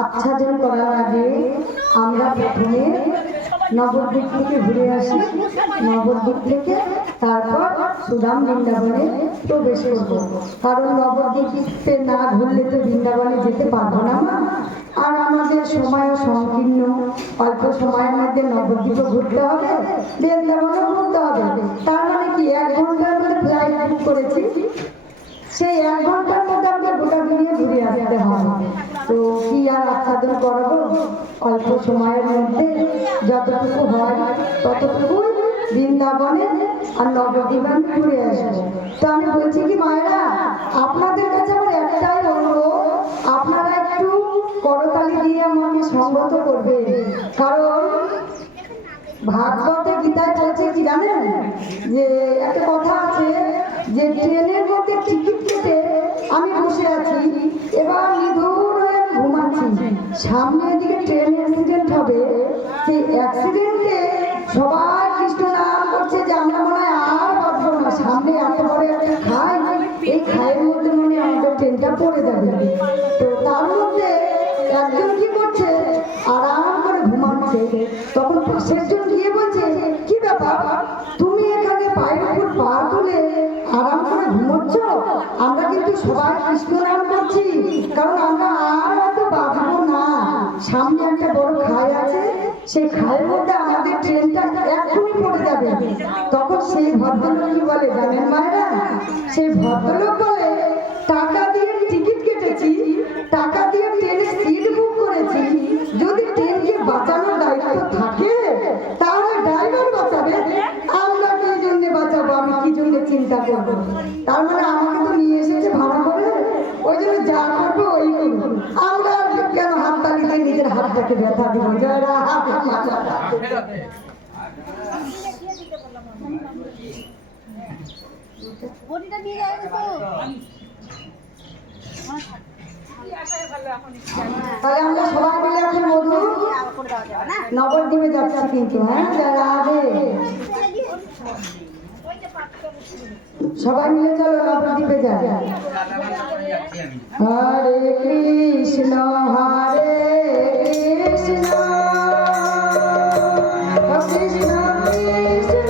আচ্ছাদন করার আগে আমরা প্রথমে নবদ্বীপ থেকে ঘুরে আসি। নবদ্বীপ থেকে তারপর সুদাম বৃন্দাবনে প্রবেশ করব, কারণ নবদ্বীপে না ঘুরলে তো বৃন্দাবনে যেতে পারবো না। আর আমাদের সময়ও সংকীর্ণ, অল্প সময়ের মধ্যে নবদ্বীপও ঘুরতে হবে, বৃন্দাবনও ঘুরতে হবে। তার মানে কি 1 ঘন্টার মধ্যে ফ্লাইট বুক করেছি, সেই 1 ঘন্টার মধ্যে আমাকে গোটা ঘুরিয়ে ঘুরে আসতে হবে। তো কি আর আচ্ছাদন করাবো, অল্প সময়ের মধ্যে যতটুকু হয় ততটুকুই বৃন্দাবনে আর নবদ্বীপে ঘুরে আসবো। তো আমি বলছি কি মায়েরা, আপনাদের কাছে আমার একটাই অনুরোধ, আপনারা একটু করতালি দিয়ে আমাকে সঙ্গত করবে। কারণ ভাগবতে গীতায় বলছে কি জানেন, যে একটা কথা আছে যে ট্রেনের মধ্যে টিকিট কেটে আমি বসে আছি, এবার নিধুর হয়ে ঘুমাচ্ছি, সামনে এদিকে ট্রেন অ্যাক্সিডেন্ট হবে। সেই অ্যাক্সিডেন্টে সবাই কৃষ্ণ নাম করছে যে আমরা মনে হয় আর বাঁচবো না, সামনে এত বড় একটা খাই, এই খাইয়ের মধ্যে মনে আমাদের ট্রেনটা পড়ে যাবে। তো তার মধ্যে একজন কি করছে, আরাম করে ঘুমাচ্ছে। তখন পাশের জন গিয়ে বলছে, কি ব্যাপার তুমি এখানে পায়ের উপর পা তুলে আরাম করে ঘুমোচ্ছ? আমরা কিন্তু সবাই কৃষ্ণ নাম করছি, কারণ আমরা আর হয়তো বাঁচবো না, সামনে একটা বড় খাই আছে, সেই খাইয়ের মধ্যে আমাদের ট্রেনটা এক্ষুনি পড়ে যাবে। তখন সেই ভদ্রলোক কি বলে জানেন মায়েরা? সেই ভদ্রলোক বলে, টাকা দিয়ে টিকিট কেটেছি, টাকা দিয়ে ট্রেনের সিট বুক করেছি, যদি ট্রেনকে বাঁচানোর দায়িত্ব থাকে তাহলে ড্রাইভার বাঁচাবে, আমরা কি জন্য বাঁচাবো, আমি কি জন্য চিন্তা করবো? তার মানে আমাকে তো নিয়ে এসেছে ভাড়া করে, ওই জন্য যা করবো ওই করবো, আমরা কেন হাততালি দিয়ে নিজের হাতটাকে ব্যথা দিব? তাহলে আমরা সবাই মিলে এখন মধু নবদ্বীপে যাচ্ছি কিন্তু, হ্যাঁ রাধে, সবাই মিলে চলো নবদ্বীপে যাই। হরে কৃষ্ণ হরে কৃষ্ণ কৃষ্ণ কৃষ্ণ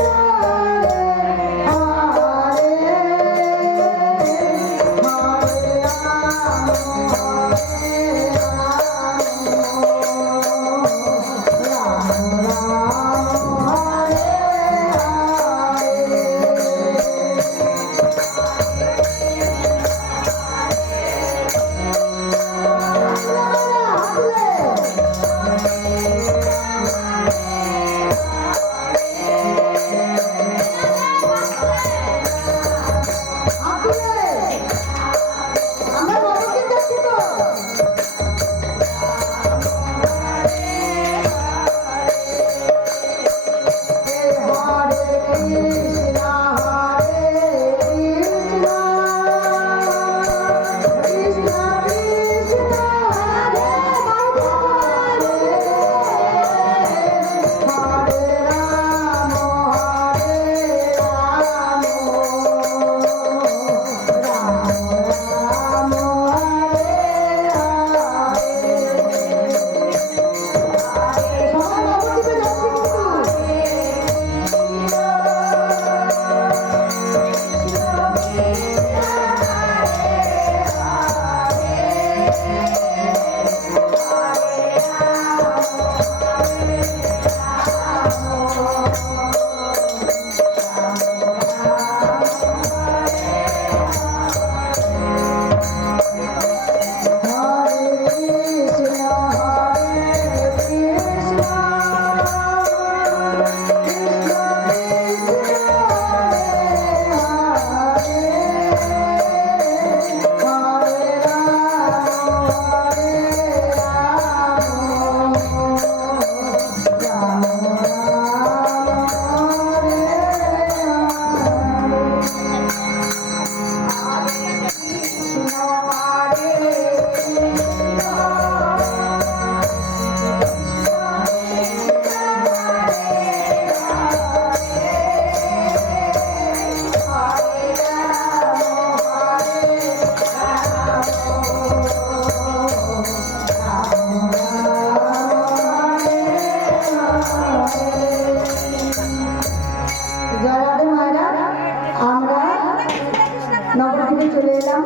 জয় রাধে মায়েরা, আমরা নবদ্বীপে চলে এলাম।